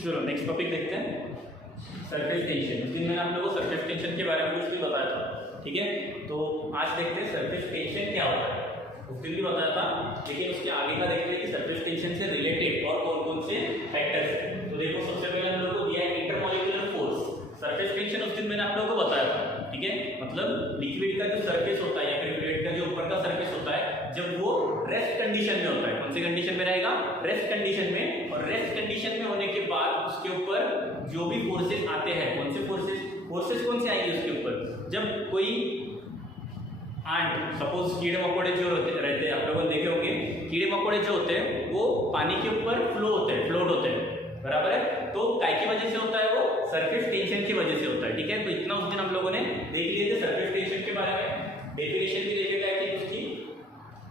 चलो next topic देखते हैं, सरफेस टेंशन। उस दिन मैंने आप लोगों को सरफेस टेंशन के बारे में कुछ भी बताया था, ठीक है। तो आज देखते हैं सरफेस टेंशन क्या होता है। उस दिन भी बताया था, लेकिन उसके आगे का देखते हैं कि सरफेस टेंशन से रिलेटेड और कौन कौन से फैक्टर्स हैं। तो देखो सबसे पहले हम लोग को दिया है इंटरमॉलिक्यूलर फोर्स। सरफेस टेंशन उस दिन मैंने आप लोगों को बताया था, ठीक है। मतलब लिक्विड का जो सरफेस होता है या फिर फ्लूइड का जो ऊपर का सरफेस होता है, जब वो रेस्ट कंडीशन में होता है, कौन सी कंडीशन में रहेगा, रेस्ट कंडीशन में। और रेस्ट कंडीशन में होने के बाद उसके ऊपर जो भी फोर्सेस आते हैं, कौन से फोर्सेस कौन से आएंगे उसके ऊपर, जब कोई सपोज कीड़े मकोड़े जो रहते हैं, आप लोगों ने देखे होंगे, कीड़े मकोड़े जो होते हैं वो पानी के ऊपर फ्लोट होते हैं, बराबर है। तो काय की वजह से होता है, वो सरफेस टेंशन की वजह से होता है, ठीक है। तो इतना उस दिन हम लोगों ने देख लिए थे सरफेस टेंशन के बारे में, डेफिनेशन भी देखे गए थे उसकी,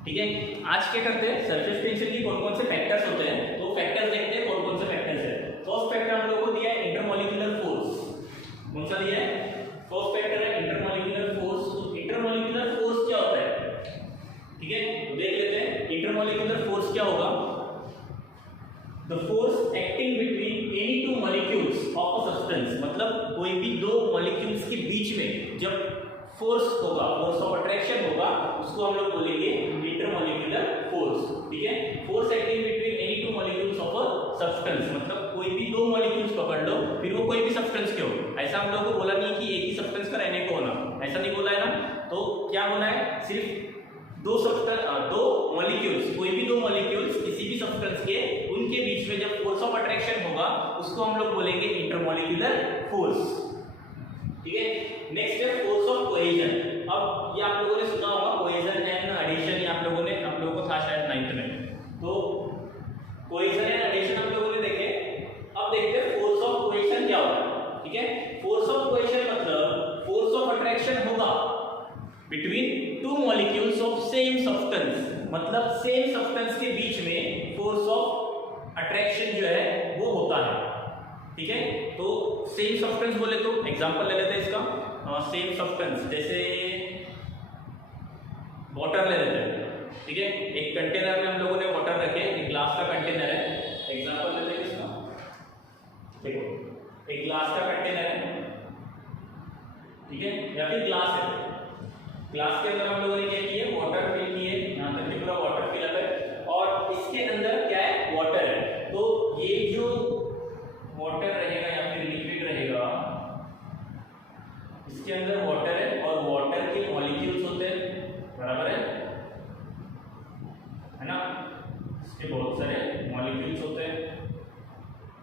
ठीक है। आज क्या करते हैं, सरफेस टेंशन की कौन कौन से फैक्टर्स होते हैं, तो फैक्टर्स देखते हैं कौन कौन से फैक्टर्स है। फर्स्ट फैक्टर हम लोगों को दिया है इंटरमॉलिक्यूलर फोर्स। कौन सा दिया है, फर्स्ट फैक्टर है इंटरमॉलिक्यूलर फोर्स। तो इंटरमॉलिक्यूलर फोर्स क्या होता है, ठीक है, तो देख लेते हैं इंटरमॉलिक्यूलर फोर्स क्या होगा। The force acting between any two molecules of a substance, मतलब कोई भी दो मॉलिक्यूल्स के बीच में जब फोर्स होगा, फोर्स ऑफ अट्रैक्शन होगा, उसको हम लोग बोलेंगे इंटरमॉलिक्यूलर फोर्स, ठीक है। Force acting between any two molecules of a substance, मतलब कोई भी दो मॉलिक्यूल्स पकड़ लो, फिर वो कोई भी सब्सटेंस के हो। ऐसा हम लोगों को बोला नहीं कि एक ही सब्सटेंस का रहने को होना, ऐसा नहीं बोला है ना। तो क्या होना है, सिर्फ दो मॉलिक्यूल्स, कोई भी दो मॉलिक्यूल्स किसी भी सब्सटेंस के, उनके बीच में जब फोर्स ऑफ अट्रैक्शन होगा, उसको हम लोग बोलेंगे इंटरमॉलिक्यूलर फोर्स, ठीक है। नेक्स्ट है फोर्स ऑफ कोहेजन। अब ये आप लोगों ने सुना होगा, कोहेजन एंड एडिशन, ये आप लोगों को था शायद 9th में। तो कोहेजन एंड एडिशन हम लोगों ने देखे। अब देखते हैं फोर्स ऑफ कोहेजन क्या होता है, ठीक है। फोर्स ऑफ कोहेजन मतलब फोर्स ऑफ अट्रैक्शन होगा between two molecules of same substance, मतलब सेम सब्सटेंस के बीच में फोर्स ऑफ अट्रैक्शन जो है वो होता है, ठीक है। तो सेम सब्सटेंस बोले तो एग्जांपल ले लेते हैं इसका। सेम सब्सटेंस जैसे वाटर ले लेते हैं, ठीक है। एक कंटेनर में हम लोगों ने वाटर रखे, एक ग्लास का कंटेनर है, एग्जांपल लेते हैं इसका। देखो एक ग्लास का कंटेनर है, ठीक है, या फिर ग्लास है। ग्लास के अंदर हम लोगों ने क्या किया, वाटर फिल किए, यहाँ तक कि पूरा वाटर फिल है, और इसके अंदर क्या है, वाटर है। तो ये जो वाटर रहेगा या फिर लिक्विड रहेगा, इसके अंदर वाटर है और वाटर के मॉलिक्यूल्स होते हैं, बराबर है ना। इसके बहुत सारे मॉलिक्यूल्स होते हैं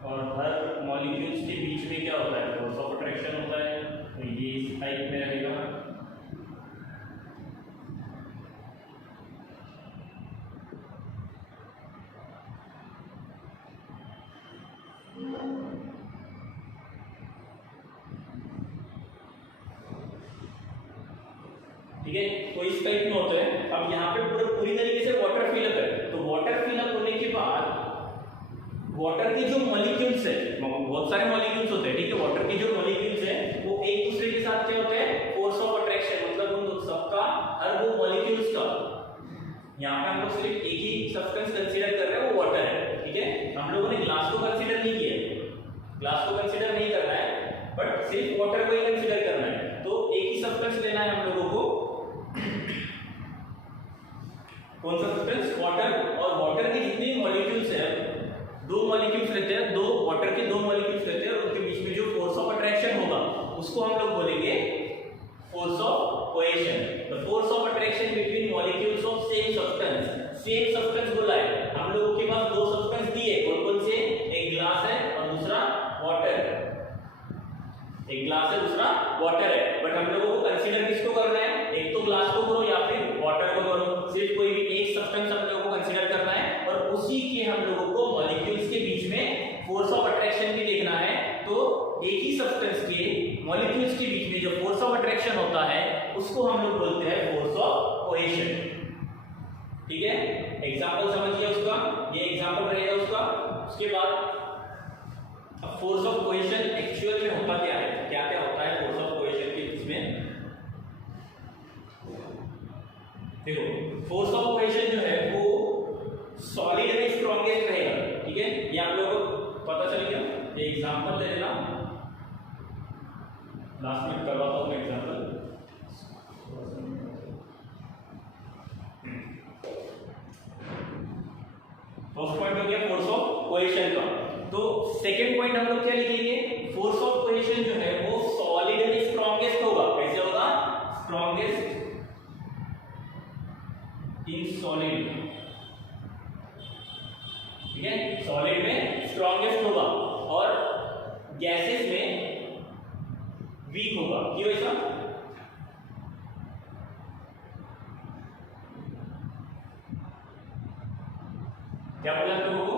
और हर मॉलिक्यूल्स के बीच में क्या होता है, फोर्स ऑफ अट्रैक्शन होता है। तो ये इस टाइप में रहेगा, ठीक है। तो इस टाइप में होता है। अब यहाँ पे पूरी तरीके से वाटर फिलअप है, तो वाटर फिलअप होने के बाद वाटर के जो मॉलिक्यूल्स है, बहुत सारे मॉलिक्यूल्स होते हैं, ठीक है। वाटर के जो मॉलिक्यूल्स है वो एक दूसरे के साथ क्या होते हैं, फोर्स ऑफ अट्रैक्शन, मतलब उन सबका, हर वो मॉलिक्यूल्स का, यहाँ पे हम लोग सिर्फ एक ही सब्सटेंस कंसीडर कर रहे हैं, वो वाटर है, ठीक है। हम लोगों ने ग्लास को कंसीडर नहीं किया, ग्लास को कंसीडर नहीं करना है, बट सिर्फ वाटर को ही कंसीडर करना है। तो एक ही सब्सटेंस लेना है हम लोगों को, कौन सा सब्सटेंस, वाटर, और वाटर के जितने मॉलिक्यूल्स हैं, दो मॉलिक्यूल्स लेते हैं, दो वाटर के दो मॉलिक्यूल्स लेते हैं, और उनके बीच में जो फोर्स ऑफ अट्रैक्शन होगा उसको हम लोग बोलेंगे force of cohesion. The force of attraction between molecules of same substance. Same substance बोला है, हम लोगों के पास दो सब्सटेंस दिए, कौन कौन से, एक ग्लास है और दूसरा वाटर, एक ग्लास है दूसरा वाटर है, बट हम लोगों को कंसीडर किसको करना है, एक तो ग्लास को करो या फिर वाटर को करो, सिर्फ कोई भी एक सब्सटेंस हम लोगों को कंसीडर करना है, और उसी के हम लोगों को मॉलिक्यूल्स के बीच में फोर्स ऑफ अट्रैक्शन भी देखना है। तो एक ही सब्सटेंस के मॉलिक्यूल्स के बीच में जो फोर्स ऑफ अट्रैक्शन होता है उसको हम लोग बोलते हैं फोर्स ऑफ कोहेजन, ठीक है। एग्जांपल समझिए उसका, ये एग्जांपल रहेगा उसका। उसके बाद अब फोर्स ऑफ कोहेजन एक्चुअल में होता क्या है, क्या क्या होता है फोर्स ऑफ कोहेजन के इसमें, देखो फोर्स ऑफ कोहेजन जो है वो सॉलिड में स्ट्रॉन्गेस्ट रहेगा, ठीक है। ये आप लोगों को पता चल गया। एग्जाम्पल ले लेना, लास्ट में करवाता हूँ मैं एग्जाम्पल। फर्स्ट पॉइंट हो गया फोर्स ऑफ कोहेशन का। तो सेकंड पॉइंट हम लोग क्या लिखेंगे, फोर्स ऑफ कोहेशन जो है वो सॉलिड में स्ट्रॉन्गेस्ट होगा। कैसे होगा, स्ट्रॉन्गेस्ट इन सॉलिड, ठीक है, सॉलिड में स्ट्रॉन्गेस्ट होगा और गैसेस में वीक होगा। क्यों ऐसा, क्या बोला आप लोगों को,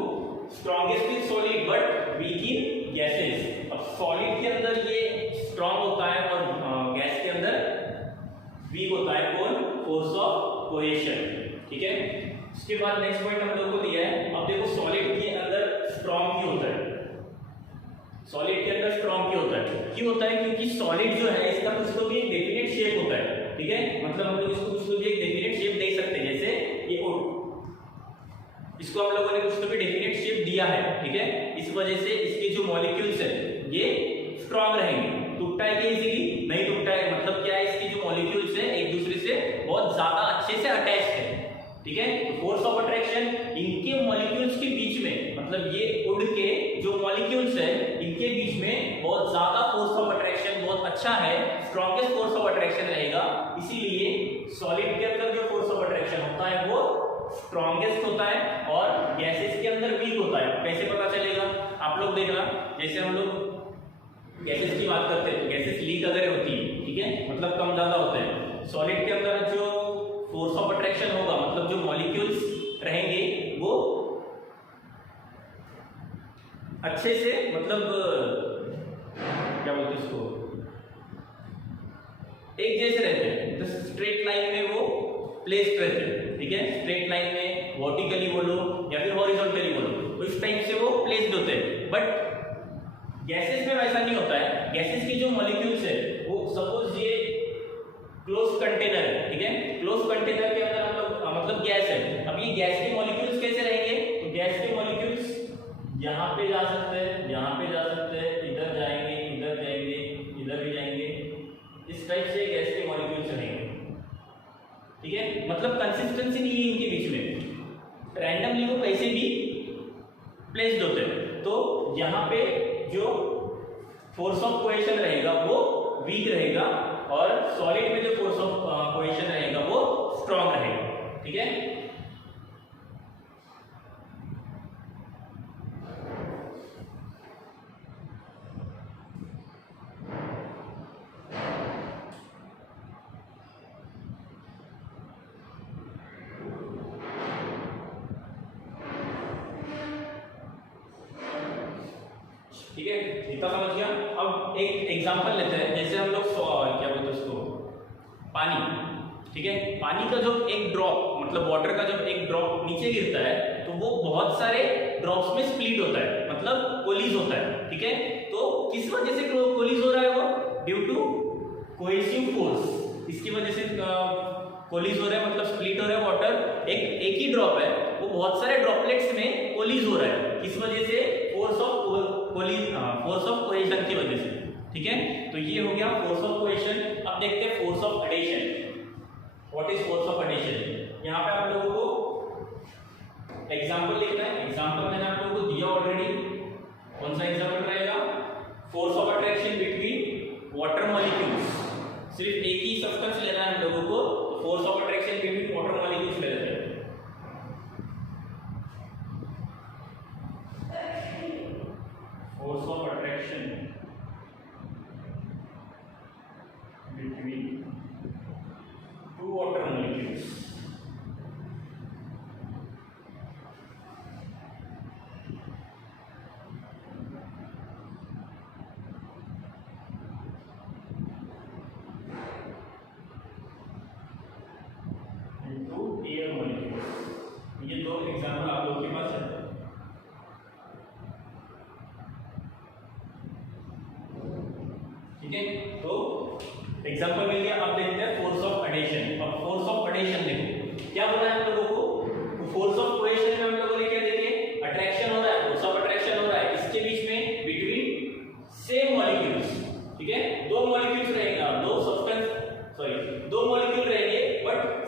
strongest in solid but weak in gases. अब सॉलिड के अंदर ये स्ट्रॉन्ग होता है और गैस के अंदर वीक होता है, कौन, फोर्स ऑफ कोहेशन, ठीक है। उसके बाद नेक्स्ट पॉइंट हम लोगों को दिया है, अब देखो सॉलिड के अंदर स्ट्रॉन्ग क्यों होता है, सॉलिड के अंदर स्ट्रॉन्ग क्यों होता है, क्यों होता है, क्योंकि सॉलिड जो है इसका कुछ तो भी एक डेफिनेट शेप होता है, ठीक है, मतलब हम लोग इसको कुछ तो भी एक डेफिनेट शेप दे सकते हैं, जैसे ये ओ, इसको हम लोगों ने कुछ तो भी डेफिनेट शेप दिया है, ठीक है, इस वजह से इसके जो मॉलिक्यूल्स है ये स्ट्रॉन्ग रहेंगे। टूटता है क्या इजीली, नहीं टूटता है, मतलब क्या है, इसके जो मॉलिक्यूल्स है एक दूसरे से बहुत ज्यादा अच्छे से अटैच्ड है, ठीक है। फोर्स ऑफ अट्रैक्शन इनके मॉलिक्यूल्स के बीच में, मतलब ये उड़ के जो मॉलिक्यूल्स है इनके बीच में बहुत ज्यादा फोर्स ऑफ अट्रैक्शन बहुत अच्छा है, स्ट्रॉन्गेस्ट फोर्स ऑफ अट्रैक्शन रहेगा, इसीलिए सॉलिड के अंदर जो फोर्स ऑफ अट्रैक्शन होता है वो स्ट्रॉन्गेस्ट होता है और गैसेस के अंदर वीक होता है। कैसे पता चलेगा, आप लोग देखना, जैसे हम लोग गैसेस की बात करते हैं तो गैसेस लीक अगर होती है, ठीक है, मतलब कम ज्यादा होते हैं, सॉलिड के अंदर जो फोर्स ऑफ अट्रैक्शन होगा, मतलब जो मॉलिक्यूल्स रहेंगे वो अच्छे से, मतलब क्या बोलते हैं इसको, एक जैसे रहते हैं, तो स्ट्रेट लाइन में वो प्लेस्ड रहते हैं, ठीक है, स्ट्रेट लाइन में वर्टिकली बोलो या फिर हॉरिजॉन्टली बोलो, तो इस टाइप से वो प्लेस्ड होते हैं। बट गैसेस में वैसा नहीं होता है, गैसेस के जो मॉलिक्यूल्स है वो सपोज ये क्लोज कंटेनर है, ठीक है, क्लोज कंटेनर के अंदर हम लोग मतलब गैस है, अब ये गैस के मॉलिक्यूल्स कैसे रहेंगे, तो गैस के मॉलिक्यूल्स यहाँ पे जा सकते हैं, यहाँ पे जा सकते हैं, इधर जाएंगे, इधर जाएंगे, इधर भी जाएंगे, इस टाइप से गैस के मॉलिक्यूल्स रहेंगे, ठीक है, मतलब कंसिस्टेंसी नहीं है इनके बीच में, रैंडमली वो कैसे भी प्लेस्ड होते हैं। तो यहाँ पे जो फोर्स ऑफ कोहेशन रहेगा वो वीक रहेगा और सॉलिड में जो फोर्स ऑफ कोहेशन रहेगा वो स्ट्रॉन्ग रहेगा, ठीक है। ठीक है, इतना समझ गया। अब एक एग्जांपल लेते हैं, जैसे हम लोग क्या बोलते हैं उसको, पानी, ठीक है, पानी का जब एक ड्रॉप, मतलब वाटर का जब एक ड्रॉप नीचे गिरता है तो वो बहुत सारे ड्रॉप्स में स्प्लिट होता है, मतलब कोलिज होता है, ठीक है। तो किस वजह से कोलिज हो रहा है वो, ड्यू टू कोहेसिव फोर्स, इसकी वजह से कोलिज हो रहा है, मतलब स्प्लिट हो रहा है वाटर, एक ही ड्रॉप है वो बहुत सारे ड्रॉपलेट्स में कोलिज हो रहा है, किस वजह से, फोर्स ऑफ कोहेशन की वजह से, ठीक है। तो ये हो गया फोर्स ऑफ कोहेशन। अब देखते हैं force of adhesion. What is force of adhesion, यहाँ पे आप लोगों को एग्जांपल लिखना है, एग्जांपल मैंने आप लोगों को दिया ऑलरेडी, कौन सा एग्जांपल रहेगा, force of attraction between water molecules, सिर्फ एक ही सब्सटेंस लेना है हम लोगों को, force of attraction between water molecules ले लेते हैं। Force of attraction between two water molecules. Into air molecule.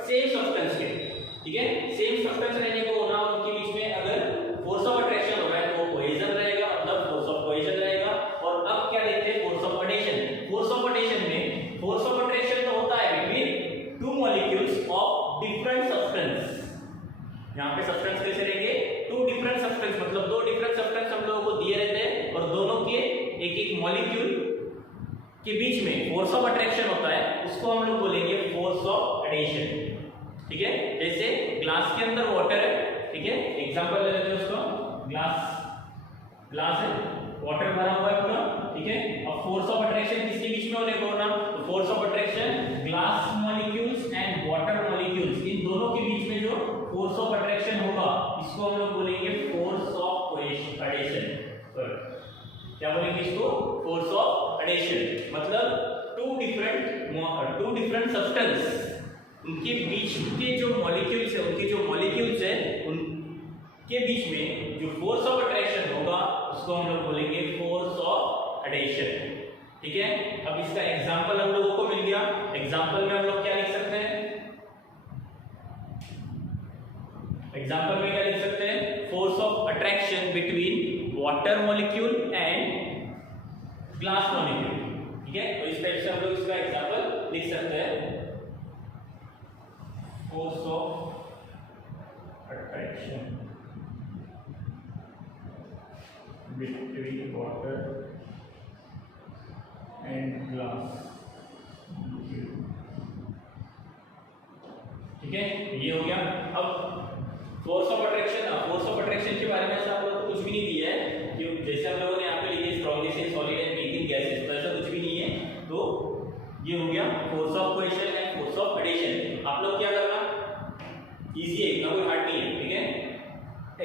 Same substance के, ठीक है, सेम सब्सटेंस रहने को होना, उनके बीच में अगर फोर्स ऑफ अट्रैक्शन हो रहा है तो कोहेजन रहेगा, मतलब फोर्स ऑफ कोहेजन रहेगा। और अब क्या देखते हैं, फोर्स ऑफ अडेशन। फोर्स ऑफ अडेशन में फोर्स ऑफ अट्रैक्शन तो होता है between two molecules of different substance. यहाँ पे सब्सटेंस कैसे रहेंगे, टू डिफरेंट सब्सटेंस, मतलब दो डिफरेंट सब्सटेंस हम लोगों को दिए रहते हैं और दोनों के एक एक मॉलिक्यूल के बीच में फोर्स ऑफ अट्रैक्शन होता है, उसको हम लोग बोलेंगे फोर्स ऑफ एडिशन, ठीक है। जैसे ग्लास के अंदर वाटर है, ठीक है, एग्जांपल ले लेते हैं उसको, ग्लास है, वाटर भरा हुआ है पूरा, ठीक है। अब फोर्स ऑफ अट्रैक्शन किसके बीच में होने को ना, तो force of attraction glass molecules and water molecules, इन दोनों के बीच में जो फोर्स ऑफ अट्रैक्शन होगा इसको हम लोग बोलेंगे फोर्स ऑफ एडिशन। क्या बोलेंगे इसको, फोर्स ऑफ एडिशन। मतलब टू डिफरेंट सब्सटेंस, उनके बीच के जो मॉलिक्यूल्स है, उनके जो मॉलिक्यूल्स है उनके बीच में जो फोर्स ऑफ अट्रैक्शन होगा उसको हम लोग बोलेंगे फोर्स ऑफ एडिशन, ठीक है। अब इसका एग्जांपल हम लोगों को मिल गया। एग्जांपल में हम लोग क्या लिख सकते हैं, एग्जांपल में क्या लिख सकते हैं, force of attraction between water molecule and glass molecule, ठीक है। तो इस टाइप से हम लोग इसका एग्जांपल लिख सकते हैं, force of attraction between water and glass, ठीक है, ये हो गया। अब फोर्स ऑफ अट्रैक्शन के बारे में ऐसा आप लोगों को कुछ भी नहीं दिया है कि जैसे हम लोगों ने यहाँ पे लिखे strongness in solid and weak in gases, तो ऐसा कुछ भी नहीं है। तो ये हो गया force of cohesion and force of adhesion. आप लोग क्या करना, इजी है, इतना कोई हार्ड नहीं है, ठीक है।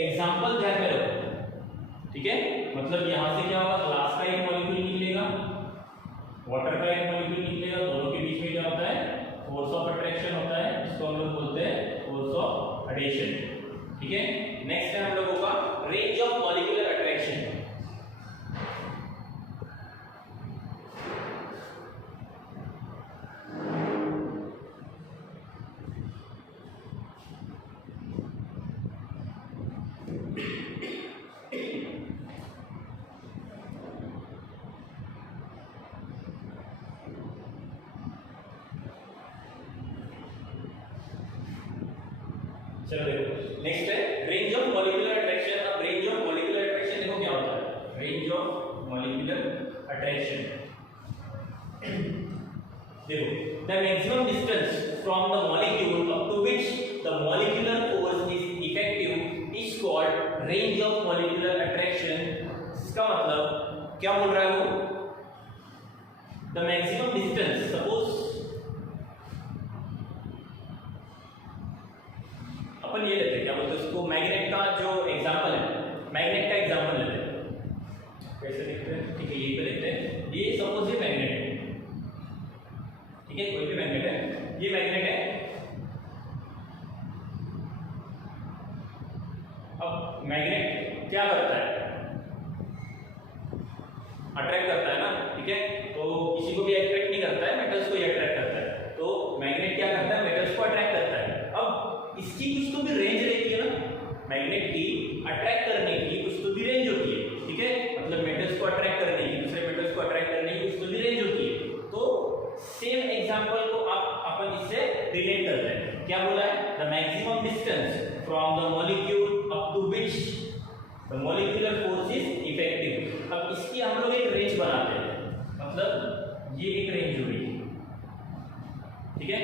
एग्जांपल ध्यान में रखो, ठीक है। मतलब यहाँ से क्या होगा, ग्लास का एक मॉलिक्यूल निकलेगा, वाटर का एक मॉलिक्यूल निकलेगा, दोनों के बीच में क्या होता है, फोर्स ऑफ अट्रैक्शन होता है, इसको हम लोग बोलते हैं फोर्स ऑफ एडिशन, ठीक है। नेक्स्ट है हम लोगों का रेंज ऑफ मॉलिक्यूलर अट्रैक्शन। चलो देखो, नेक्स्ट है रेंज ऑफ मॉलिक्यूलर अट्रैक्शन। अब रेंज ऑफ मॉलिक्यूलर अट्रैक्शन देखो क्या होता है, रेंज ऑफ मॉलिक्यूलर अट्रैक्शन देखो, the maximum distance from the molecule up to which the molecular force is effective is called range of molecular attraction. इसका मतलब क्या बोल रहा है वो, द मैक्सिमम डिस्टेंस, सपोज अपन ये लेते हैं, क्या बोलते हैं उसको, मैग्नेट का जो एग्जांपल है, मैग्नेट का एग्जांपल लेते हैं, कैसे लिखते हैं, ठीक है, यहीं पे लेते हैं। ये सपोज ये मैग्नेट है, ठीक है, कोई भी मैग्नेट है, ये मैग्नेट है। अब मैग्नेट क्या करता है, अट्रैक्ट करता है ना, ठीक है। तो किसी को भी अट्रैक्ट नहीं करता है, मेटल्स को ही अट्रैक्ट करता है। तो मैग्नेट क्या करता है, मेटल्स को अट्रैक्ट करता है। अब इसकी कुछ तो भी रेंज रहती है ना, मैग्नेट की अट्रैक्ट करने की कुछ तो भी रेंज होती है, ठीक है। मतलब मेटल्स को अट्रैक्ट करने की, दूसरे मेटल्स को अट्रैक्ट करने की कुछ तो भी रेंज होती है। तो सेम एग्जांपल को अपन इससे रिलेट करते हैं। क्या बोला है, the maximum distance from the molecule up to which the molecular force is effective. अब इसकी हम लोग एक रेंज बनाते हैं, मतलब ये एक रेंज हो गई, ठीक है,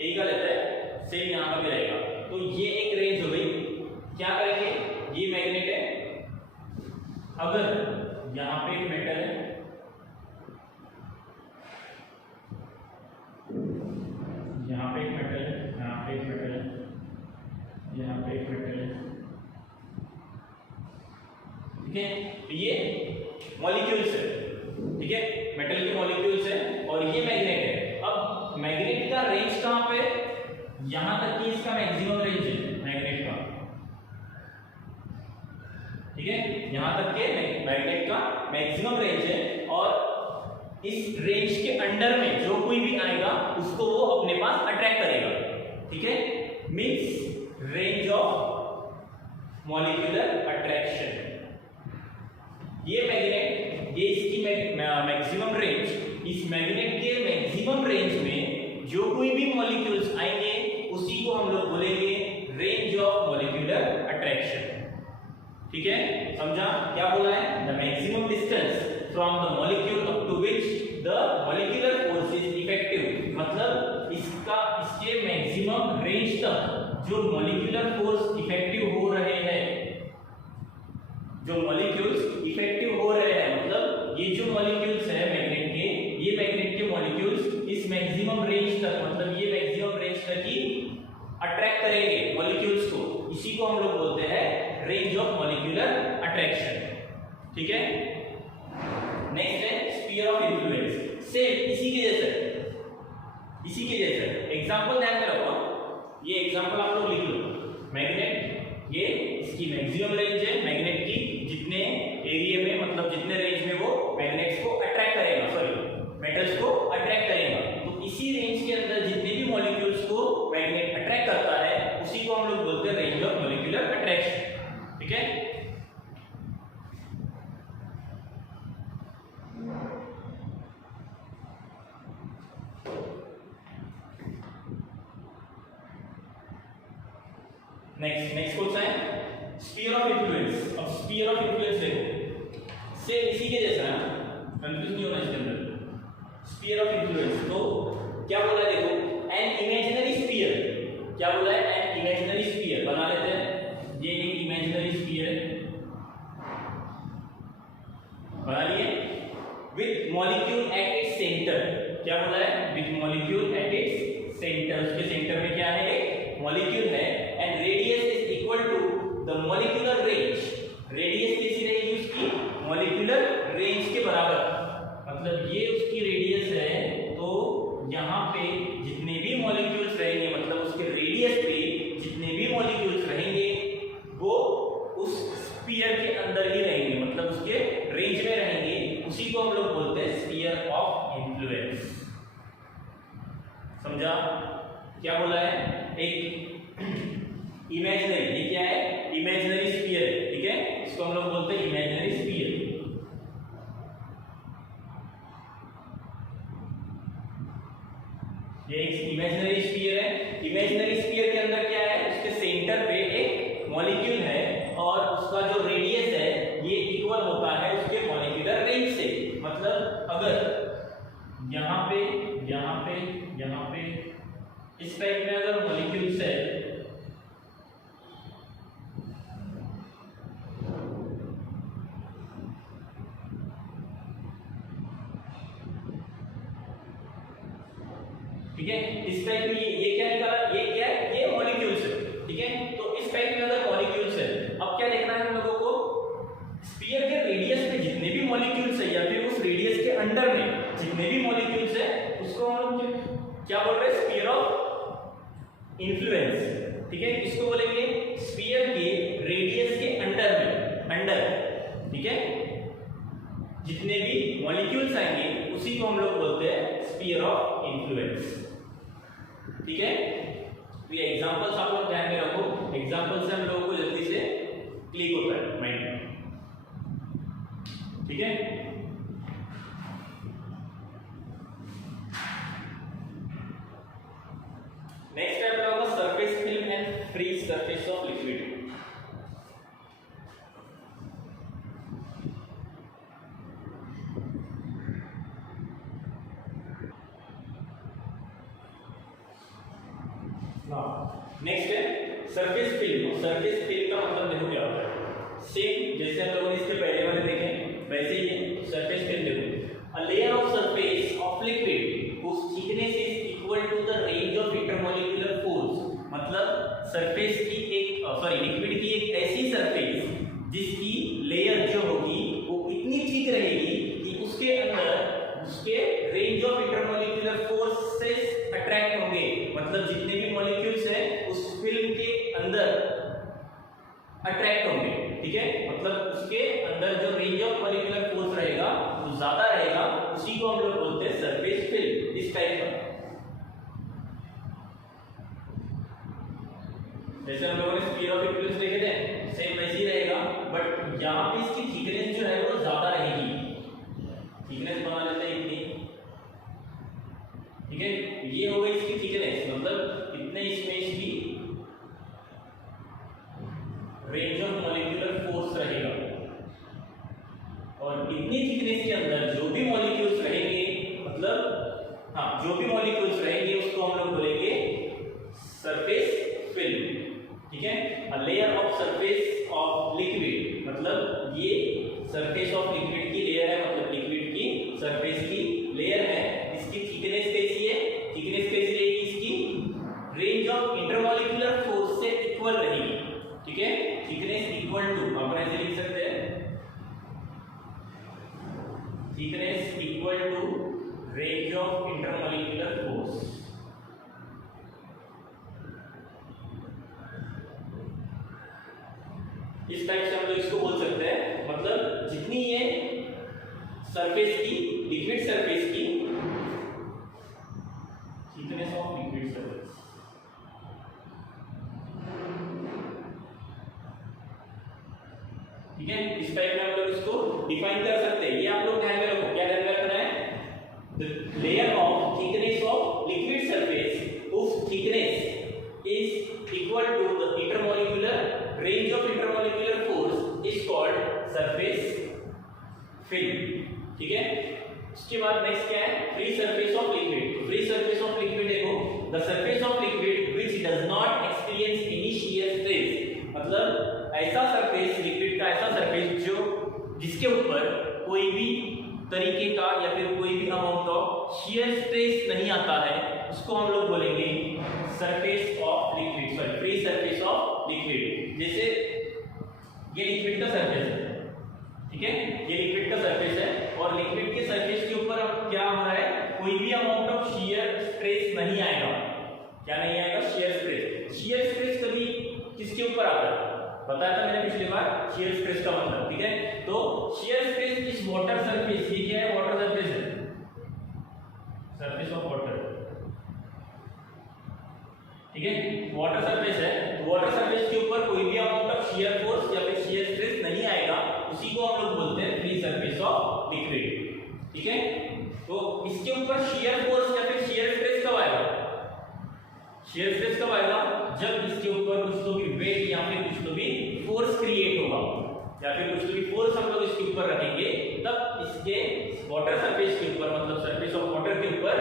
यही का लेते हैं, सेम यहाँ पर भी रहेगा। तो ये एक रेंज हो गई। क्या करेंगे, ये मैग्नेट है, अगर यहाँ पे एक मेटल है, यहाँ पे एक मेटल है, यहाँ पे एक मेटल है, यहाँ पे एक मेटल है, ठीक है। ये मॉलिक्यूल्स है, ठीक है, मेटल के मॉलिक्यूल्स है और ये मैग्नेट है। अब मैग्नेट का रेंज कहाँ पे, यहां तक कि इसका मैक्सिमम रेंज है मैग्नेट का, ठीक है, यहां तक के मैग्नेट का मैक्सिमम रेंज है। और इस रेंज के अंडर में जो कोई भी आएगा उसको वो अपने पास अट्रैक्ट करेगा, means range of molecular attraction. ये मैग्नेट, ये इसकी मैक्सिमम रेंज, इस मैग्नेट के मैक्सिमम रेंज में जो कोई भी मॉलिक्यूल्स आएंगे उसी को हम लोग बोलेंगे रेंज ऑफ मॉलिक्यूलर अट्रैक्शन। ठीक है, समझा क्या बोला है? The maximum distance from the molecule up to which the molecular force is effective, मतलब इसके मैक्सिमम रेंज तक जो मॉलिक्यूलर फोर्स इफेक्टिव हो रहे हैं, जो मॉलिक्यूल्स इफेक्टिव हो रहे हैं, मतलब ये जो मॉलिक्यूल्स है मैग्नेट के, ये मैग्नेट के मॉलिक्यूल्स इस मैक्सिमम रेंज तक, मतलब ये मैक्सिमम रेंज तक ही अट्रैक्ट करेंगे मॉलिक्यूल्स को, इसी को हम लोग बोलते हैं रेंज ऑफ मॉलिक्यूलर अट्रैक्शन। ठीक है, नेक्स्ट है स्फीयर ऑफ इन्फ्लुएंस। सेम इसी के जैसे एग्जांपल ध्यान में रखो, ये एग्जांपल आप लोग लिख लो। मैग्नेट, ये इसकी मैक्सिमम रेंज है मैग्नेट की, जितने एरिया में, मतलब जितने रेंज में वो मैग्नेट्स को अट्रैक्ट करेगा, सॉरी मेटल्स को अट्रैक्ट करेगा, तो इसी रेंज के अंदर जितने भी मॉलिक्यूल्स को मैग्नेट अट्रैक्ट करता है उसी को हम लोग बोलते हैं रेंज ऑफ मॉलिक्यूलर अट्रैक्शन। ठीक है, नेक्स्ट कौन सा है? Sphere of influence. अब स्फीयर ऑफ इन्फ्लुएंस देखो, सेम इसी के जैसा है, कंफ्यूज नहीं होना इसके अंदर। स्फीयर ऑफ इन्फ्लुएंस तो क्या बोला है देखो, एन इमेजिनरी स्फीयर। क्या बोला है? एन इमेजिनरी स्फीयर बना लेते हैं। ये एक इमेजिनरी स्फीयर बना लिए with molecule at its centre. क्या बोला है? With molecule at its centre. उसके सेंटर में क्या है? एक मॉलिक्यूल है and radius is equal to the molecular range. Radius कैसी रहेगी उसकी? मॉलिक्यूलर रेंज के बराबर, मतलब ये उसकी रेडियस है, तो यहाँ पे जितने भी मॉलिक्यूल्स रहेंगे, मतलब उसके रेडियस पे जितने भी मॉलिक्यूल्स रहेंगे वो उस स्फीयर के अंदर ही रहेंगे, मतलब उसके रेंज में रहेंगे, उसी को हम लोग बोलते हैं स्फीयर ऑफ इन्फ्लुएंस। समझा क्या बोला है? एक इमेजिनरी, ये क्या है? इमेजिनरी स्फीयर है। ठीक है, इसको हम लोग बोलते हैं इमेजिनरी स्फीयर। ये एक इमेजिनरी स्फीयर है। इमेजिनरी स्फीयर के अंदर क्या है? उसके सेंटर पे एक मॉलिक्यूल है और उसका जो रेडियस है ये इक्वल होता है उसके मॉलिक्यूलर रेंज से। मतलब अगर यहाँ पे इस टाइप में अगर मॉलिक्यूल्स है, ठीक है, इस टाइप में ये क्या निकाला? ये क्या है? ये मॉलिक्यूल्स है। ठीक है, तो इस टाइप में अगर मॉलिक्यूल्स है, अब क्या देखना है हम लोगों को? स्फीयर के रेडियस में जितने भी मॉलिक्यूल्स है या फिर उस रेडियस के अंडर में जितने भी मॉलिक्यूल्स है उसको हम लोग क्या बोल रहे हैं? Sphere of influence. ठीक है, इसको बोलेंगे स्फीयर के रेडियस के अंडर में, ठीक है, जितने भी मॉलिक्यूल्स आएंगे उसी को हम लोग बोलते हैं स्फीयर ऑफ इन्फ्लुएंस। ठीक है, तो ये एग्जांपल्स आप लोग ध्यान में रखो, एग्जांपल से हम लोगों को जल्दी से क्लिक होता है माइंड में। ठीक है, नेक्स्ट है अपना होगा surface film and free surface of liquid. Next है सरफेस फिल्म। सरफेस फिल्म का मतलब देखो क्या होता है? सेम जैसे हम लोगों ने इसके पहले वाले देखे वैसे ही है। सरफेस फिल्म देखो, a layer of surface of liquid whose thickness is equal to the range of intermolecular force। मतलब सरफेस की एक लिक्विड की एक ऐसी सरफेस जिसकी लेयर जो होगी वो इतनी थिक रहेगी कि उसके अंदर उसके range of intermolecular forces attract होंगे, मतलब जितने भी मॉलिक्यूल्स हैं उस फिल्म के अंदर अट्रैक्ट होंगे। ठीक है, मतलब उसके अंदर जो रेंज ऑफ मॉलिक्यूलर फोर्स रहेगा वो ज्यादा रहेगा, उसी को हम लोग बोलते हैं सरफेस फिल्म। इस टाइप का जैसे हम लोगों ने स्फीयर ऑफ इक्विलिब्रियम देखे थे, सेम वैसे ही रहेगा, बट यहाँ पे इसकी थिकनेस जो है वो ज्यादा रहेगी। थिकनेस बना लेते हैं इतनी, ठीक है, ये हो गई इसकी थिकनेस, मतलब इतने इसमें इसकी रेंज ऑफ मॉलिक्यूलर फोर्स रहेगा, और इतनी थिकनेस के अंदर जो भी मॉलिक्यूल्स रहेंगे, मतलब हाँ जो भी मॉलिक्यूल्स रहेंगे उसको हम लोग बोलेंगे सरफेस फिल्म, ठीक है। A layer of surface of liquid, मतलब ये सरफेस ऑफ लिक्विड की लेयर है, मतलब लिक्विड की सरफेस की लेयर है। इसकी थिकनेस कैसी है, थिकनेस कैसी रहेगी, इसकी रेंज ऑफ इंटरमॉलिक्यूलर फोर्स से इक्वल रहेगी, ठीक है। थिकनेस इक्वल टू, अपन ऐसे लिख सकते हैं, thickness equal to range of intermolecular force. इस टाइप से हम लोग इसको बोल सकते हैं, मतलब जितनी ये सरफेस की, लिक्विड सरफेस की थिकनेस ऑफ लिक्विड सरफेस, ठीक है। इस टाइप में हम लोग इसको डिफाइन कर सकते हैं। ये आप लोग ध्यान में रखो, क्या ध्यान में रखना है, the layer of thickness of liquid surface, उस thickness is equal to the intermolecular range of intermolecular force is called surface film, ठीक है। उसके बाद नेक्स्ट क्या है, free surface of liquid. Free surface of liquid देखो, the surface of liquid which does not experience any shear stress, मतलब ऐसा surface, liquid का ऐसा सरफेस जो जिसके ऊपर कोई भी तरीके का या फिर कोई भी अमाउंट ऑफ शियर स्ट्रेस नहीं आता है, उसको हम लोग बोलेंगे surface of liquid, sorry free surface of liquid. जैसे ये लिक्विड का सरफेस है, ठीक है, ये लिक्विड का सरफेस है, और लिक्विड के सरफेस के ऊपर अब क्या हो रहा है, कोई भी अमाउंट ऑफ शियर स्ट्रेस नहीं आएगा। क्या नहीं आएगा, शियर स्ट्रेस। शियर स्ट्रेस कभी किसके ऊपर आता है, बताया था मैंने पिछली बार शियर स्ट्रेस का मतलब, ठीक है। तो शियर स्ट्रेस इस वाटर सरफेस, ये क्या है, वाटर सरफेस है, सरफेस ऑफ वाटर, ठीक है, वाटर सरफेस है। वाटर सरफेस के ऊपर कोई भी अमाउंट ऑफ शियर फोर्स या फिर शियर स्ट्रेस नहीं आएगा, उसी को हम लोग बोलते हैं फ्री सरफेस ऑफ लिक्विड, ठीक है। तो इसके ऊपर शियर फोर्स या फिर शियर स्ट्रेस कब आएगा, शियर स्ट्रेस कब आएगा, जब इसके ऊपर कुछ तो भी वेट या फिर कुछ तो भी फोर्स क्रिएट होगा, या फिर कुछ तो भी फोर्स हम लोग इसके ऊपर रखेंगे, तब इसके वाटर सरफेस के ऊपर, मतलब सरफेस ऑफ वाटर के ऊपर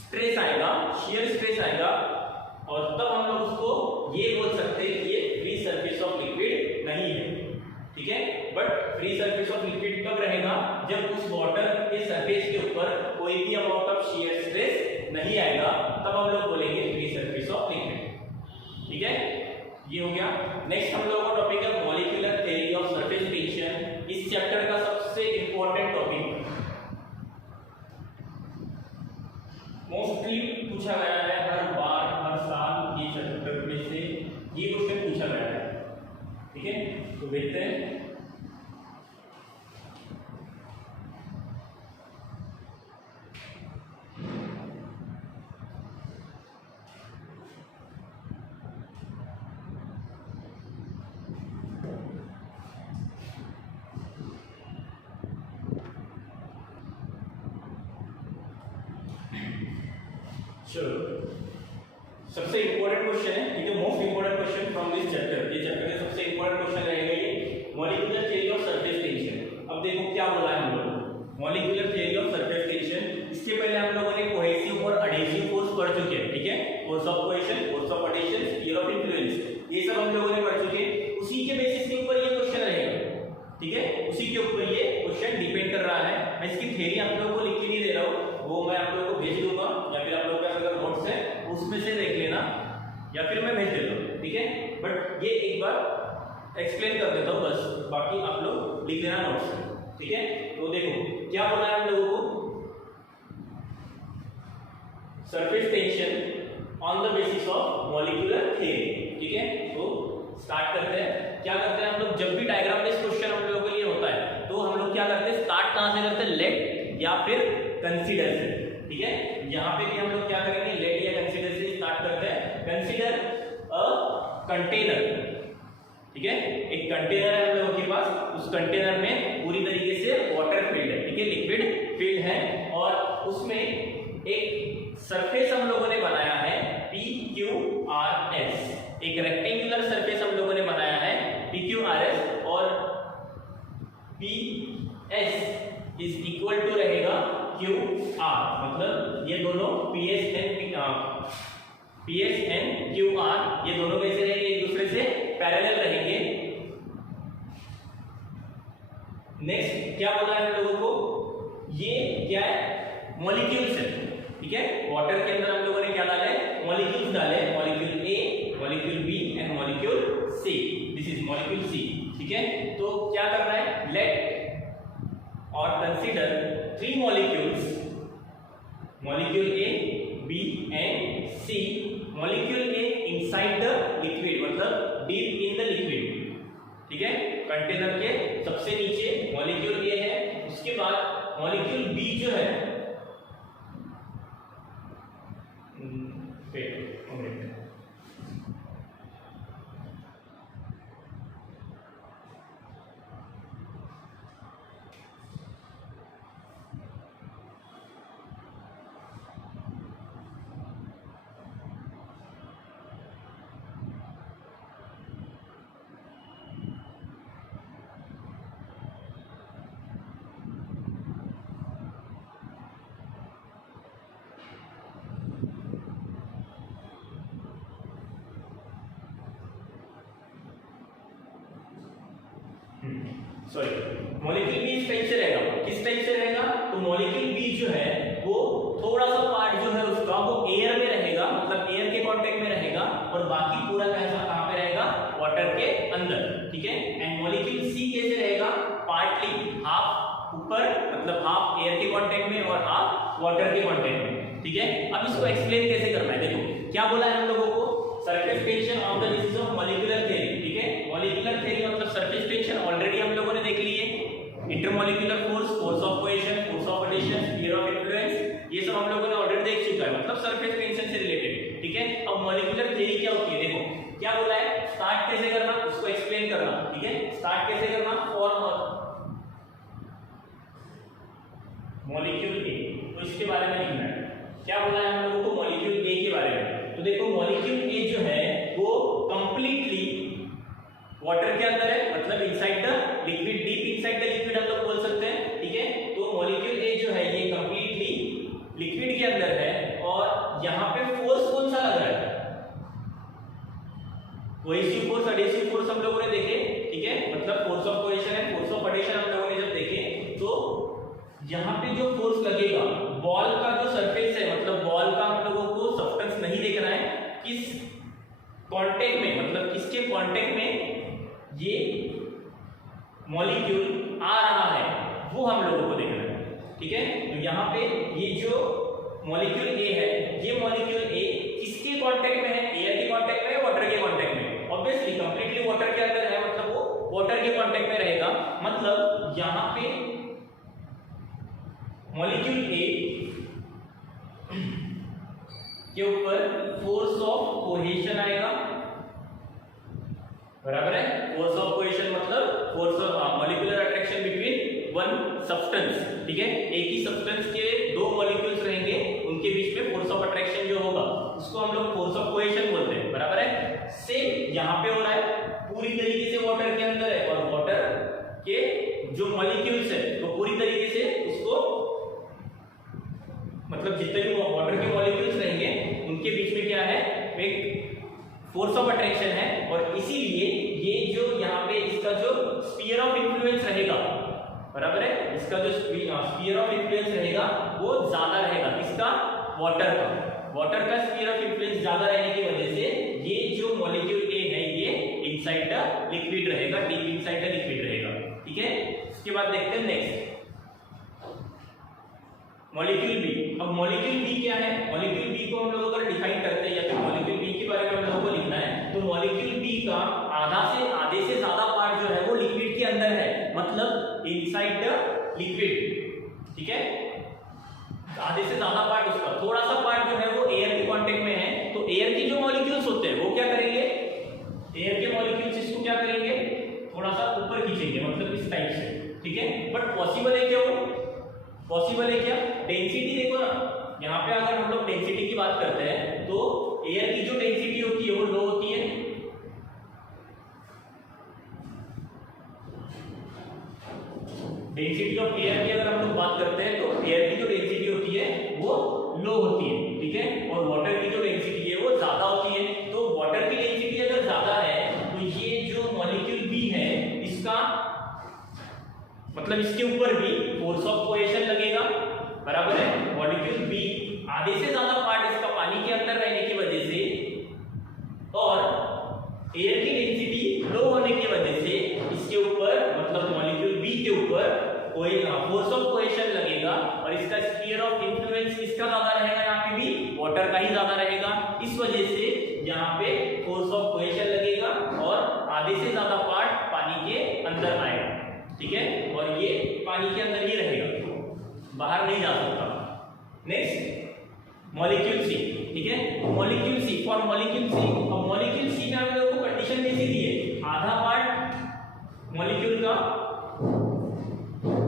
स्ट्रेस आएगा, शियर स्ट्रेस आएगा, और तब हम लोग उसको ये बोल सकते हैं कि ये फ्री सरफेस ऑफ लिक्विड नहीं है, ठीक है। But free surface of liquid कब रहेगा, जब उस वाटर के सरफेस के ऊपर कोई भी अमाउंट ऑफ शियर स्ट्रेस नहीं आएगा, तब हम लोग बोलेंगे फ्री सरफेस ऑफ लिक्विड, ठीक है। ये हो गया। नेक्स्ट हम लोगों का टॉपिक है molecular theory of surface tension. इस चैप्टर का सबसे इंपॉर्टेंट टॉपिक, मोस्टली पूछा गया है हर बार, हर साल, ये चैप्टर में से ये क्वेश्चन पूछा गया है, ठीक है। तो देखते हैं, चलो सबसे इंपॉर्टेंट क्वेश्चन है, ठीक है, most important question from this chapter. ये चैप्टर का सबसे इंपॉर्टेंट क्वेश्चन रहेगा ये molecular theory of surface tension. अब देखो क्या बोला है हम लोग, molecular theory of surface tension. इसके पहले हम लोगों ने कोहेसिव और एडहेसिव फोर्स पढ़ चुके हैं, ठीक है, force of cohesion, force of adhesion, sphere of influence, ये सब हम लोगों ने पढ़ चुके हैं। उसी के बेसिस के ऊपर ये क्वेश्चन रहेगा, ठीक है, उसी के ऊपर ये क्वेश्चन डिपेंड कर रहा है। मैं इसकी थ्योरी आप लोगों को लिख के नहीं दे रहा हूँ, वो मैं आप लोगों को भेज दूंगा, या फिर आप लोगों का अगर नोट्स है उसमें से देख लेना, या फिर मैं भेज देता हूँ, ठीक है। बट ये एक बार एक्सप्लेन कर देता हूँ बस, बाकी आप लोग लिख लेना नोट्स, ठीक है। तो देखो क्या बोला है हम लोगों को, surface tension on the basis of molecular theory, ठीक है। तो स्टार्ट करते हैं। क्या करते हैं हम लोग, जब भी डायग्राम बेस्ड क्वेश्चन हम लोगों के लिए होता है, तो हम लोग क्या करते हैं, स्टार्ट कहां से करते हैं, लेट या फिर कंसीडर से, ठीक है। यहाँ पे भी हम लोग क्या करेंगे, लेट या कंसीडर से स्टार्ट करते हैं। कंसीडर अ कंटेनर, ठीक है, एक कंटेनर है हम लोगों के पास, उस कंटेनर में पूरी तरीके से वाटर फील्ड है, ठीक है, लिक्विड फील्ड है, और उसमें एक सरफेस हम लोगों ने बनाया है PQRS, एक रेक्टेंगुलर सरफेस हम लोगों ने बनाया है PQRS, और PS इज इक्वल टू रहेगा QR, मतलब ये दोनों PS एंड QR ये दोनों कैसे रहेंगे, एक दूसरे से पैरेलल रहेंगे। नेक्स्ट क्या बोला है हम लोगों को, ये क्या है, मॉलिक्यूल्स है, ठीक है, वाटर के अंदर हम लोगों ने क्या डाला है, मॉलिक्यूल्स डाले, molecule A, molecule B and molecule C, this is molecule C, ठीक है। तो क्या करना है, लेट और consider 3 molecules, molecule A, B and C, molecule A inside the liquid, मतलब डीप इन द लिक्विड, ठीक है, कंटेनर के सबसे नीचे मॉलिक्यूल A है, उसके बाद मॉलिक्यूल B जो है, सॉरी, मॉलिक्यूल बी इस टाइप से रहेगा, किस टाइप से रहेगा, तो मॉलिक्यूल बी जो है वो थोड़ा सा पार्ट जो है उसका वो एयर में रहेगा, मतलब एयर के कांटेक्ट में रहेगा, और बाकी पूरा कैसा कहां पे रहेगा, वाटर के अंदर, ठीक है। एंड मॉलिक्यूल सी कैसे रहेगा, पार्टली हाफ ऊपर, मतलब हाफ एयर के कांटेक्ट में और हाफ वाटर के कांटेक्ट में, ठीक है। अब इसको एक्सप्लेन कैसे करना है, देखो क्या बोला है हम लोगों को, surface tension of the basis of molecular theory, ठीक है, मॉलिक्यूलर थ्योरी मतलब सरफेस टेंशन ऑलरेडी हम लोगों ने देख ली है, intermolecular force, force of cohesion, force of adhesion, sphere of influence, ये सब हम लोगों ने ऑलरेडी देख चुका है, मतलब सरफेस टेंशन से रिलेटेड, ठीक है। अब मॉलिक्यूलर थ्योरी क्या होती है, देखो क्या बोला है, स्टार्ट कैसे करना, उसको एक्सप्लेन करना, ठीक है, स्टार्ट कैसे करना, फॉर्म मॉलिक्यूल ए, तो इसके बारे में लिखना है, क्या बोला है हम लोगों को, मॉलिक्यूल ए के बारे में। तो देखो मॉलिक्यूल ए जो है वो कंप्लीटली वाटर के अंदर है, मतलब inside the liquid, deep inside the liquid हम लोग बोल सकते हैं, ठीक है। तो मॉलिक्यूल ए जो है ये कंप्लीटली लिक्विड के अंदर है, और यहाँ पे फोर्स कौन सा लग रहा है, कोहेसिव फोर्स, एडहेसिव फोर्स हम लोगों ने देखे, ठीक है, मतलब force of cohesion and force of adhesion हम लोगों ने जब देखे, तो यहाँ पे जो फोर्स लगेगा, बॉल का जो सरफेस है, मतलब बॉल का हम लोगों को सब्सटेंस नहीं देखना है, किस कांटेक्ट में, मतलब किसके कांटेक्ट में ये मॉलिक्यूल आ रहा है, वो हम लोगों को देखना है, ठीक है। तो यहाँ पे ये जो मॉलिक्यूल ए है, ये मॉलिक्यूल ए किसके कांटेक्ट में है, एयर के कांटेक्ट में है, वाटर के कांटेक्ट में, ऑब्वियसली कंप्लीटली वाटर के अंदर है, मतलब वो वाटर के कांटेक्ट में रहेगा, मतलब यहाँ पे मॉलिक्यूल ए के ऊपर फोर्स ऑफ कोहेशन आएगा, बराबर है, फोर्स ऑफ कोहेशन मतलब force of molecular attraction between one substance, ठीक है, एक ही सब्सटेंस के दो मॉलिक्यूल्स रहेंगे, उनके बीच में फोर्स ऑफ अट्रैक्शन जो होगा उसको हम लोग फोर्स ऑफ कोहेशन बोलते हैं, बराबर है। सेम यहाँ पे हो रहा है, पूरी तरीके से वाटर के अंदर है, और वाटर के जो मॉलिक्यूल्स है वो पूरी तरीके से उसको, मतलब जितने भी वाटर के मॉलिक्यूल्स रहेंगे उनके बीच में क्या है, एक फोर्स ऑफ अट्रैक्शन है, और इसीलिए ये जो यहाँ पे इसका जो स्फीयर ऑफ इन्फ्लुएंस रहेगा, बराबर है, इसका जो स्फीयर ऑफ इन्फ्लुएंस रहेगा वो ज्यादा रहेगा, किसका, वाटर का, वाटर का स्फीयर ऑफ इन्फ्लुएंस ज्यादा रहने की वजह से ये जो मॉलिक्यूल ए है ये इनसाइड द लिक्विड रहेगा, डीप इनसाइड द लिक्विड रहेगा, ठीक है। इसके बाद देखते हैं नेक्स्ट मॉलिक्यूल बी। अब मॉलिक्यूल बी क्या है, मॉलिक्यूल बी को हम लोग अगर डिफाइन करते हैं या फिर मॉलिक्यूल बी के बारे में हम लोगों को लिखना है, तो मॉलिक्यूल बी का आधे से ज्यादा पार्ट जो है वो लिक्विड के अंदर है, मतलब इनसाइड द लिक्विड, ठीक है, आधे से ज्यादा पार्ट उसका, थोड़ा सा पार्ट जो है वो एयर के कांटेक्ट में है, तो एयर के जो मॉलिक्यूल्स होते हैं वो क्या करेंगे, इस टाइप से, ठीक है। बट पॉसिबल है क्या वो? पॉसिबल है क्या? डेंसिटी देखो ना, यहाँ पे अगर हम लोग डेंसिटी की बात करते हैं तो एयर की जो डेंसिटी होती है वो लो होती है, डेंसिटी ऑफ एयर की अगर हम लोग बात करते हैं तो एयर की जो डेंसिटी होती है वो लो होती है, ठीक है। और वाटर की जो डेंसिटी है वो ज्यादा होती है। तो वाटर की डेंसिटी अगर ज्यादा है तो ये जो मॉलिक्यूल बी है इसका मतलब इसके ऊपर भी फोर्स ऑफ कोहेशन लगेगा, बराबर है। मॉलिक्यूल बी आधे से ज्यादा पार्ट इसका पानी के अंदर रहने की वजह से और एयर की डेंसिटी लो होने की वजह से इसके ऊपर मतलब मॉलिक्यूल बी के ऊपर फोर्स ऑफ कोहेशन लगेगा और इसका स्फीयर ऑफ इन्फ्लुएंस किसका ज्यादा रहेगा? यहाँ पे भी वाटर का ही ज्यादा रहेगा। इस वजह से यहाँ पे फोर्स ऑफ कोहेशन लगेगा और आधे से ज्यादा पार्ट पानी के अंदर आएगा, ठीक है। और ये पानी के अंदर ही रहेगा, बाहर नहीं जा सकता। नेक्स्ट मॉलिक्यूल सी, ठीक है। Molecule C, for molecule C, अब मॉलिक्यूल सी में हम लोगों को कंडीशन कैसी दी है? आधा पार्ट मॉलिक्यूल का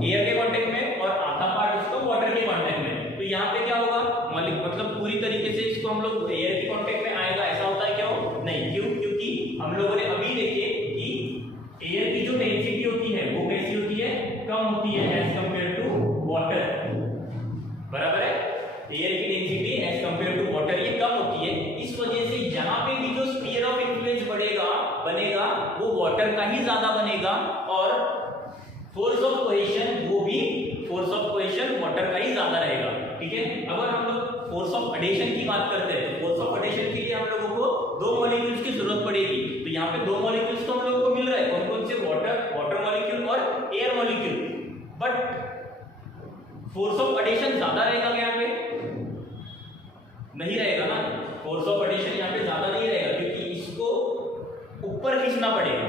एयर के कांटेक्ट में और आधा पार्ट उसका वाटर के कांटेक्ट में। तो यहाँ पे क्या होगा? मतलब पूरी तरीके से इसको हम लोग एयर के कांटेक्ट में आएगा ऐसा होता है क्या? हो नहीं, क्यों? क्योंकि हम लोगों ने अभी देखे कि एयर की जो डेंसिटी होती है वो कैसी होती है? कम होती है एज कंपेयर टू वाटर, बराबर है। एयर की density as compare to water ये कम होती है। इस वजह से यहाँ पे भी जो स्फीयर ऑफ इन्फ्लुएंस बनेगा वो वाटर का ही ज्यादा बनेगा और फोर्स ऑफ कोहेशन वो भी फोर्स ऑफ कोहेशन वाटर का ही ज्यादा रहेगा, ठीक है। अगर हम लोग फोर्स ऑफ एडिशन की बात करते हैं तो फोर्स ऑफ एडिशन के लिए हम लोगों को दो मॉलिक्यूल्स की जरूरत पड़ेगी। तो यहाँ पे दो मॉलिक्यूल्स तो हम लोगों को मिल रहा है, कौन कौन से? वाटर मॉलिक्यूल और air molecule. But force of adhesion ज्यादा रहेगा क्या? यहाँ पे नहीं रहेगा ना। फोर्स ऑफ एडिशन यहाँ पे ज्यादा नहीं रहेगा क्योंकि इसको ऊपर खींचना पड़ेगा,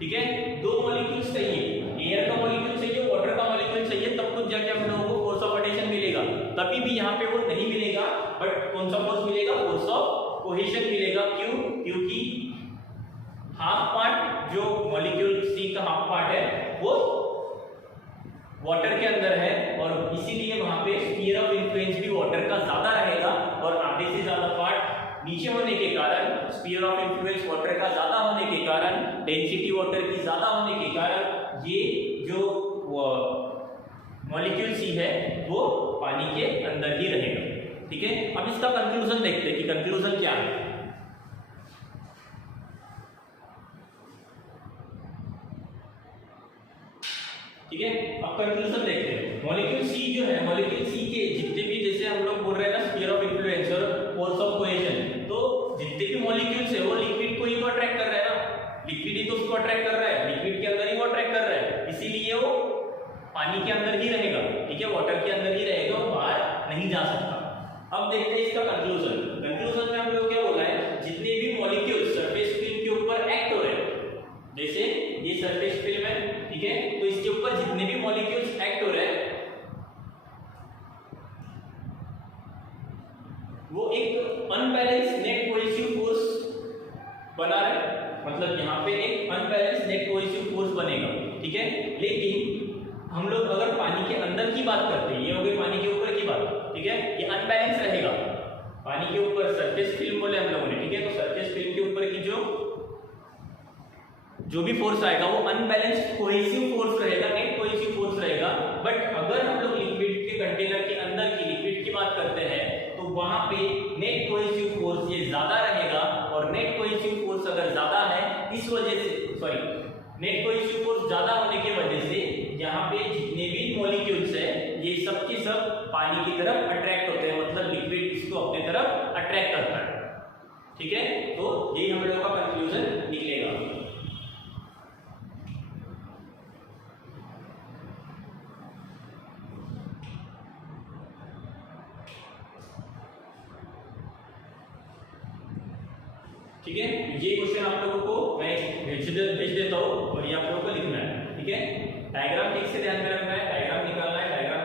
ठीक है। दो मॉलिक्यूल्स चाहिए, एयर का मॉलिक्यूल चाहिए, वाटर का मॉलिक्यूल चाहिए, तब कुछ जाके हम लोगों को फोर्स ऑफ एडिशन मिलेगा। तभी भी यहाँ पे वो नहीं मिलेगा, बट कौन सा फोर्स मिलेगा? फोर्स ऑफ कोहेशन मिलेगा। क्यों? क्योंकि हाफ पार्ट जो मॉलिक्यूल सी का हाफ पार्ट है वो वाटर के अंदर है और इसीलिए वहां पे स्फीयर ऑफ इन्फ्लुएंस भी वाटर का ज्यादा रहेगा और आधे से ज्यादा पार्ट नीचे होने के कारण, स्फीयर ऑफ इन्फ्लुएंस वाटर का ज्यादा होने के कारण, डेंसिटी वाटर की ज्यादा होने के कारण ये जो मॉलिक्यूल सी है वो पानी के अंदर ही रहेगा, ठीक है। अब इसका कंक्लूजन देखते हैं कि कंक्लूजन क्या है, ठीक है। अब कंक्लूजन देखते हैं। मॉलिक्यूल सी जो है, मॉलिक्यूल सी के जितने भी, जैसे हम लोग बोल रहे हैं ना स्फीयर ऑफ इन्फ्लुएंस और फोर्स ऑफ कोहेशन, तो जितने भी मॉलिक्यूल्स है वो लिक्विड को ही तो अट्रैक्ट कर रहा है ना, लिक्विड ही तो उसको अट्रैक्ट कर रहा है, लिक्विड के अंदर ही वो अट्रैक्ट कर रहा है, इसीलिए वो पानी के अंदर ही रहेगा, ठीक है, वाटर के अंदर ही रहेगा, वो बाहर नहीं जा सकता। अब देखते हैं इसका कंक्लूजन। कंक्लूजन में हम लोग क्या बोला है? जितने भी मॉलिक्यूल्स सरफेस फिल्म के ऊपर एक्ट हो रहे हैं, जैसे ये सरफेस फिल्म है, ठीक है, तो इसके ऊपर जितने भी मॉलिक्यूल्स एक्ट हो रहे हैं वो एक अनबैलेंस नेट कोहेसिव फोर्स बना रहे हैं, मतलब यहाँ पे एक अनबैलेंस नेट कोहेसिव फोर्स बनेगा, ठीक है। लेकिन हम लोग अगर पानी के अंदर की बात करते हैं, ये हो गई पानी के ऊपर की बात, ठीक है, ये अनबैलेंस रहेगा। पानी के ऊपर सरफेस फिल्म बोले हम लोगों ने, ठीक है, तो सरफेस फिल्म के ऊपर की जो भी फोर्स आएगा वो अनबैलेंस्ड कोहेसिव फोर्स रहेगा, नेट कोहेसिव फोर्स रहेगा। बट अगर हम लोग लिक्विड के कंटेनर के अंदर की लिक्विड की बात करते हैं तो वहां पे नेट कोहेसिव फोर्स ये ज्यादा रहेगा और नेट कोहेसिव फोर्स अगर ज्यादा है, इस वजह से नेट कोहेसिव फोर्स ज्यादा होने की वजह से यहाँ पे जितने भी मॉलिक्यूल्स है ये सब के सब पानी की तरफ अट्रैक्ट होते हैं, मतलब लिक्विड इसको अपने तरफ अट्रैक्ट करता है, ठीक है। तो यही हम लोगों का कंक्लूजन निकलेगा। ठीक है, ये क्वेश्चन आप लोगों को मैं भेज देता हूँ और ये आप लोगों को लिखना है, ठीक है। डायग्राम ठीक से ध्यान में रखना है, डायग्राम निकालना है, डायग्राम